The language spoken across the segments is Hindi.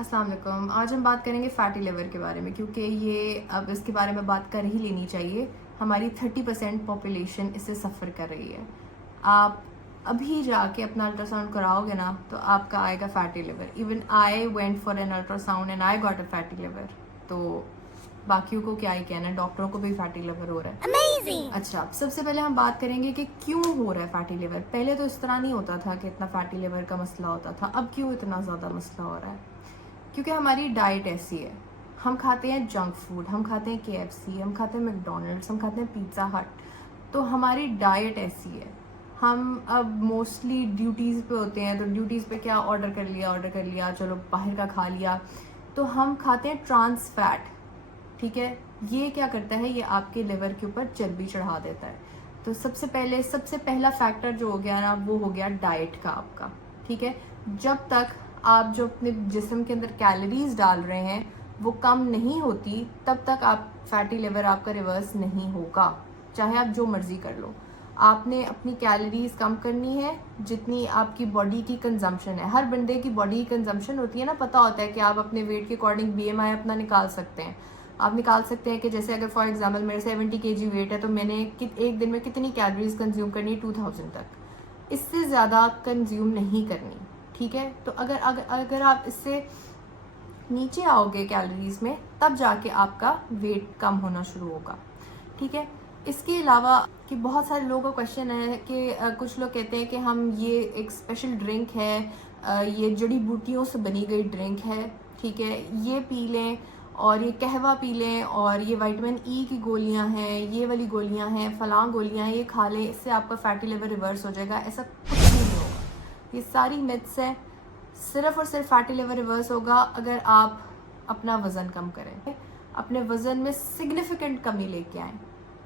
अस्सलाम वालेकुम। आज हम बात करेंगे फ़ैटी लिवर के बारे में, क्योंकि ये अब इसके बारे में बात कर ही लेनी चाहिए। हमारी 30% पॉपुलेशन इससे सफ़र कर रही है। आप अभी जाके अपना अल्ट्रासाउंड कराओगे ना तो आपका आएगा fatty liver. Even I went for an ultrasound and I got a fatty liver. तो बाकियों को क्या ही कहना, डॉक्टरों को भी फ़ैटी लिवर हो रहा है। Amazing! अच्छा, सबसे पहले हम बात करेंगे कि क्यों हो रहा है फ़ैटी लिवर। पहले तो इस तरह नहीं होता था कि इतना फ़ैटी लिवर का मसला होता था। अब क्यों इतना ज़्यादा मसला हो रहा है? क्योंकि हमारी डाइट ऐसी है। हम खाते हैं जंक फूड, हम खाते हैं KFC, हम खाते हैं मैकडोनल्ड्स, हम खाते हैं पिज़्ज़ा हट। तो हमारी डाइट ऐसी है। हम अब मोस्टली ड्यूटीज़ पे होते हैं, तो ड्यूटीज़ पे क्या ऑर्डर कर लिया, चलो बाहर का खा लिया। तो हम खाते हैं ट्रांस फैट, ठीक है। ये क्या करता है, ये आपके लिवर के ऊपर चर्बी चढ़ा देता है। तो सबसे पहला फैक्टर जो हो गया ना, वो हो गया डाइट का आपका, ठीक है। जब तक आप जो अपने जिस्म के अंदर कैलोरीज डाल रहे हैं वो कम नहीं होती, तब तक आप फैटी लिवर आपका रिवर्स नहीं होगा, चाहे आप जो मर्जी कर लो। आपने अपनी कैलोरीज कम करनी है जितनी आपकी बॉडी की कंजम्पशन है। हर बंदे की बॉडी की कंजम्पशन होती है ना, पता होता है कि आप अपने वेट के अकॉर्डिंग BMI अपना निकाल सकते हैं। आप निकाल सकते हैं कि जैसे अगर फॉर एग्जांपल मेरे 70 kg वेट है तो मैंने एक दिन में कितनी कैलोरीज कंज्यूम करनी, 2000 तक। इससे ज़्यादा कंज्यूम नहीं करनी, ठीक है। तो अगर आप इससे नीचे आओगे कैलोरीज में, तब जाके आपका वेट कम होना शुरू होगा, ठीक है। इसके अलावा कि बहुत सारे लोगों का क्वेश्चन है कि कुछ लोग कहते हैं कि हम ये एक स्पेशल ड्रिंक है, ये जड़ी बूटियों से बनी गई ड्रिंक है, ठीक है, ये पी लें और ये कहवा पी लें और ये विटामिन E की गोलियां हैं, ये वाली गोलियां हैं, फलां गोलियां हैं, ये खा लें, इससे आपका फैटी लिवर रिवर्स हो जाएगा। ऐसा कुछ नहीं होगा, ये सारी मिथ्स हैं। सिर्फ और सिर्फ फैटी लिवर रिवर्स होगा अगर आप अपना वज़न कम करें, अपने वज़न में सिग्निफिकेंट कमी लेके आएँ।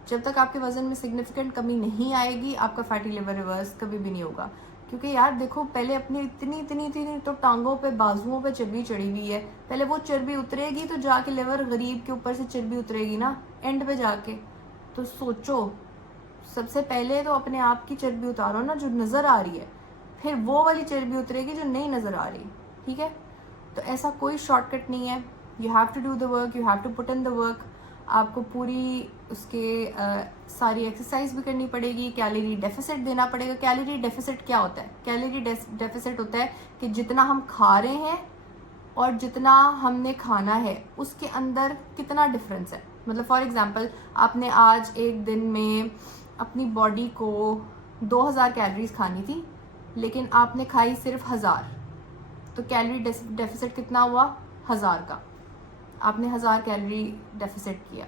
जब तक आपके वज़न में सिग्निफिकेंट कमी नहीं आएगी, आपका फैटी लिवर रिवर्स कभी भी नहीं होगा। क्योंकि यार देखो, पहले अपनी इतनी तो टांगों पे, बाजुओं पे चर्बी चढ़ी हुई है, पहले वो चर्बी उतरेगी तो जाके लिवर, गरीब के ऊपर से चर्बी उतरेगी ना एंड पे जाके। तो सोचो, सबसे पहले तो अपने आप की चर्बी उतारो ना जो नज़र आ रही है, फिर वो वाली चर्बी उतरेगी जो नहीं नज़र आ रही, ठीक है। तो ऐसा कोई शॉर्टकट नहीं है। You have to do the work, you have to put in the work. आपको पूरी उसके सारी एक्सरसाइज भी करनी पड़ेगी, कैलोरी डेफिसिट देना पड़ेगा। कैलोरी डेफिसिट क्या होता है? कैलोरी डेफिसिट होता है कि जितना हम खा रहे हैं और जितना हमने खाना है उसके अंदर कितना डिफरेंस है। मतलब फॉर एग्जांपल, आपने आज एक दिन में अपनी बॉडी को 2000 कैलोरीज खानी थी, लेकिन आपने खाई सिर्फ 1000, तो कैलोरी डेफिसिट कितना हुआ? 1000 का। आपने 1000 कैलोरी डेफिसिट किया,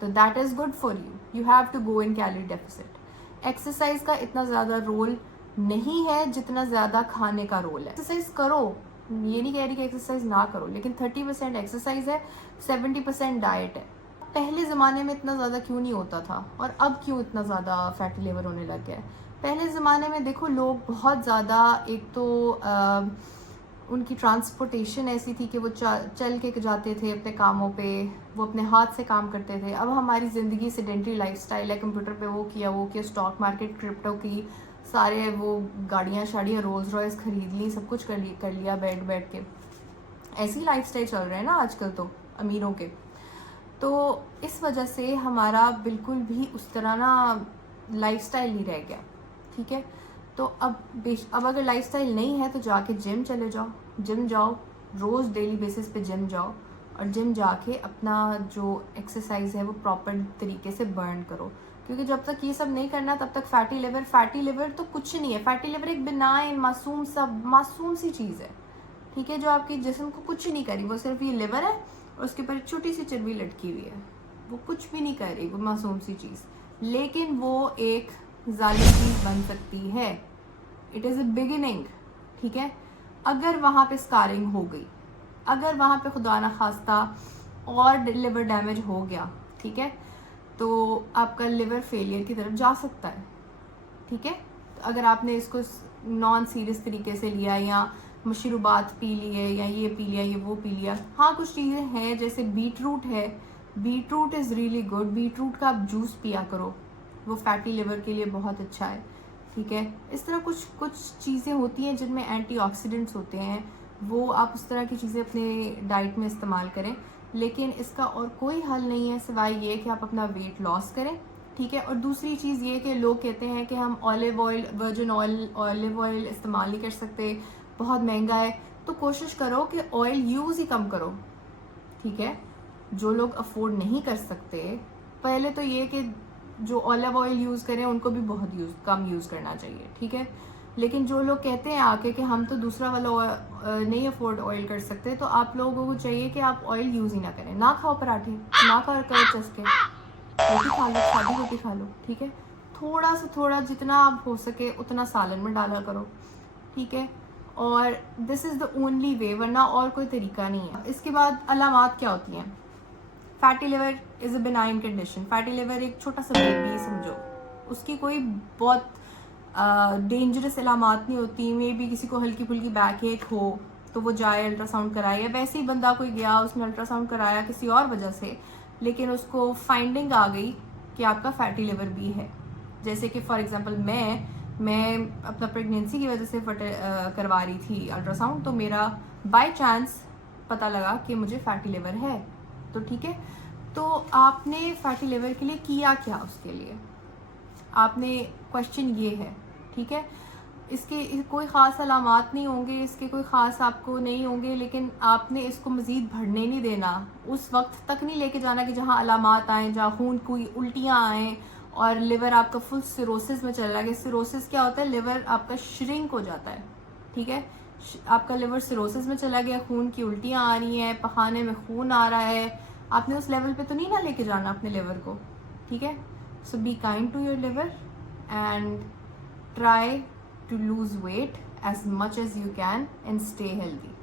तो that is good for you. You have to go in calorie deficit. Exercise का इतना ज़्यादा रोल नहीं है जितना ज़्यादा खाने का रोल है। एक्सरसाइज करो, ये नहीं कह रही कि एक्सरसाइज ना करो, लेकिन 30% एक्सरसाइज है, 70% डाइट है। पहले ज़माने में इतना ज़्यादा क्यों नहीं होता था और अब क्यों इतना ज़्यादा फैटी लिवर होने लग गया है? पहले ज़माने में देखो, लोग बहुत ज़्यादा, एक तो उनकी ट्रांसपोर्टेशन ऐसी थी कि वो चल के जाते थे अपने कामों पे, वो अपने हाथ से काम करते थे। अब हमारी ज़िंदगी सेडेंटरी लाइफस्टाइल है, कंप्यूटर पे वो किया, स्टॉक मार्केट, क्रिप्टो की, सारे वो गाड़ियाँ शाड़ियाँ, रोल्स रॉयस खरीद ली, सब कुछ कर लिया बैठ के। ऐसी लाइफस्टाइल चल रहे हैं ना आजकल तो अमीरों के। तो इस वजह से हमारा बिल्कुल भी उस तरह ना लाइफस्टाइल नहीं रह गया, ठीक है। तो अब अगर लाइफस्टाइल नहीं है तो जाके जिम चले जाओ, जिम जाओ, रोज़ डेली बेसिस पे जिम जाओ और जिम जाके अपना जो एक्सरसाइज है वो प्रॉपर तरीके से बर्न करो। क्योंकि जब तक ये सब नहीं करना तब तक फैटी लिवर तो कुछ नहीं है। फैटी लिवर एक बिनाइन मासूम सी चीज़ है, ठीक है, जो आपके जिस्म को कुछ नहीं करी। वो सिर्फ ये लिवर है और उसके ऊपर छोटी सी चर्बी लटकी हुई है, वो कुछ भी नहीं कर रही, वो मासूम सी चीज़, लेकिन वो एक जालिम चीज़ बन सकती है। इट इज़ अ बिगिनिंग, ठीक है। अगर वहाँ पे स्कारिंग हो गई, अगर वहाँ पे खुदा ना खास्ता और लिवर डैमेज हो गया, ठीक है, तो आपका लिवर फेलियर की तरफ जा सकता है, ठीक है। तो अगर आपने इसको नॉन सीरियस तरीके से लिया या मशरूबात पी लिए या ये पी लिया, ये वो पी लिया। हाँ, कुछ चीज़ें हैं जैसे बीट रूट है, beetroot is really good, beetroot का आप जूस पिया करो, वो फैटी लिवर के लिए बहुत अच्छा है, ठीक है। इस तरह कुछ चीज़ें होती हैं जिनमें एंटीऑक्सीडेंट्स होते हैं वो आप उस तरह की चीज़ें अपने डाइट में इस्तेमाल करें। लेकिन इसका और कोई हल नहीं है सिवाय ये कि आप अपना वेट लॉस करें, ठीक है। और दूसरी चीज़ ये कि लोग कहते हैं कि हम olive oil, virgin olive oil इस्तेमाल नहीं कर सकते, बहुत महंगा है। तो कोशिश करो कि ऑयल यूज़ ही कम करो, ठीक है। जो लोग अफोर्ड नहीं कर सकते, पहले तो ये कि जो ऑलिव ऑयल यूज़ करें उनको भी बहुत कम यूज़ करना चाहिए, ठीक है। लेकिन जो लोग कहते हैं आके कि हम तो दूसरा वाला नहीं अफोर्ड ऑयल कर सकते, तो आप लोगों को चाहिए कि आप ऑयल यूज़ ही ना करें, ना खाओ पराठे, ना खाओ करो चस्के, रोटी खा लो, सादी रोटी खा लो, ठीक है। थोड़ा से थोड़ा जितना आप हो सके उतना सालन में डाला करो, ठीक है। और this is the only way, वरना और कोई तरीका नहीं है। इसके बाद अलामात क्या होती हैं? Fatty liver is a benign condition. Fatty liver एक छोटा सा बेबी समझो, उसकी कोई बहुत डेंजरस अलामात नहीं होती। मे भी किसी को हल्की फुल्की बैक एक हो तो वो जाए अल्ट्रासाउंड कराए, या वैसे ही बंदा कोई गया उसने अल्ट्रासाउंड कराया किसी और वजह से, लेकिन उसको फाइंडिंग आ गई कि आपका फैटी लिवर भी है। जैसे कि फॉर एग्जांपल मैं अपना प्रेगनेंसी की वजह से करवा रही थी अल्ट्रासाउंड, तो मेरा बाय चांस पता लगा कि मुझे फैटी लिवर है, तो ठीक है। तो आपने फैटी लिवर के लिए किया क्या? उसके लिए आपने क्वेश्चन ये है, ठीक है। इसके कोई ख़ास अलामात नहीं होंगे, इसके कोई ख़ास आपको नहीं होंगे, लेकिन आपने इसको मज़ीद बढ़ने नहीं देना, उस वक्त तक नहीं लेके जाना कि जहाँ अलामात आएँ, जहाँ खून कोई उल्टियाँ आएँ और लिवर आपका फुल सिरोसिस में चला गया। सिरोसिस क्या होता है? लिवर आपका श्रिंक हो जाता है, ठीक है। आपका लिवर सिरोसिस में चला गया, खून की उल्टियाँ आ रही हैं, पखाने में खून आ रहा है, आपने उस लेवल पे तो नहीं ना लेके जाना अपने लिवर को, ठीक है। So be kind to your liver and try to lose weight as much as you can and stay healthy.